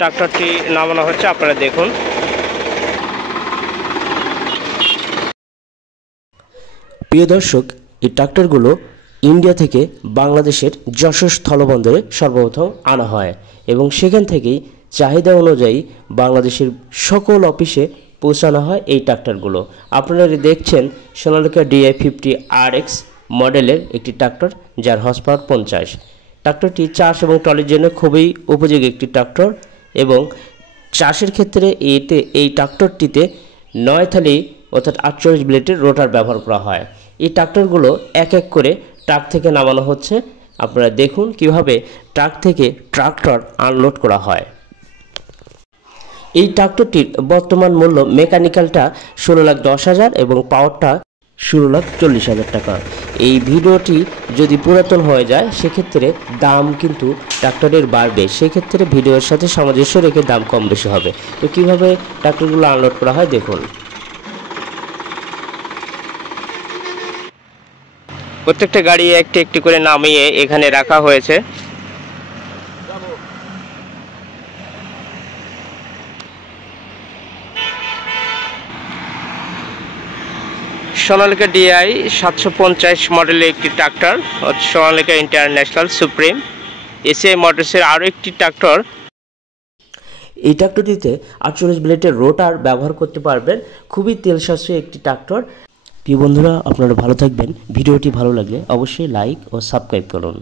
ট্রাক্টরটি নামানো হচ্ছে, আপনারা দেখুন। প্রিয় দর্শক, এই ট্রাক্টরগুলো ইন্ডিয়া থেকে বাংলাদেশের যশোর স্থলবন্দরে সর্বপ্রথম আনা হয় এবং সেখান থেকেই চাহিদা অনুযায়ী বাংলাদেশের সকল অফিসে পৌঁছানো হয় এই ট্রাক্টরগুলো। আপনারা দেখছেন সোনালিকা DI50 RX মডেলের একটি ট্রাক্টর, যার হর্স পাওয়ার 50। ট্রাক্টরটি চাষ এবং ট্রলির জন্য খুবই উপযোগী একটি ট্রাক্টর এবং চাষের ক্ষেত্রে এই ট্রাক্টরটিতে 9 থালি অর্থাৎ 48 ব্লেডের রোটার ব্যবহার করা হয়। এই ট্রাক্টরগুলো এক এক করে ট্রাক থেকে নামানো হচ্ছে। আপনারা দেখুন কিভাবে ট্রাক থেকে ট্রাক্টর আনলোড করা হয়। এই ট্রাক্টরটির বর্তমান মূল্য মেকানিক্যালটা 16,10,000 এবং পাওয়ারটা 16,40,000 টাকা। এই ভিডিওটি যদি পুরাতন হয়ে যায় সেক্ষেত্রে দাম কিন্তু ট্রাক্টরের বাড়বে, সেক্ষেত্রে ভিডিওর সাথে সামঞ্জস্য রেখে দাম কম বেশি হবে। তো কীভাবে ট্রাক্টরগুলো আনলোড করা হয় দেখুন। প্রত্যেকটা গাড়ি একটি একটি করে নামিয়ে এখানে রাখা হয়েছে। সোনালিকা DI 750 মডেলের একটি tractor, Sonalika international supreme ACI মোটরসের আরও একটি ট্রাক্টর। এই ট্রাক্টরটিতে 48 ব্লেডের রোটার ব্যবহার করতে পারবেন। খুবই তেল সাশ্রয়ী একটি ট্রাক্টর। প্রিয় বন্ধুরা, আপনারা ভালো থাকবেন। ভিডিওটি ভালো লাগলে অবশ্যই লাইক ও সাবস্ক্রাইব করুন।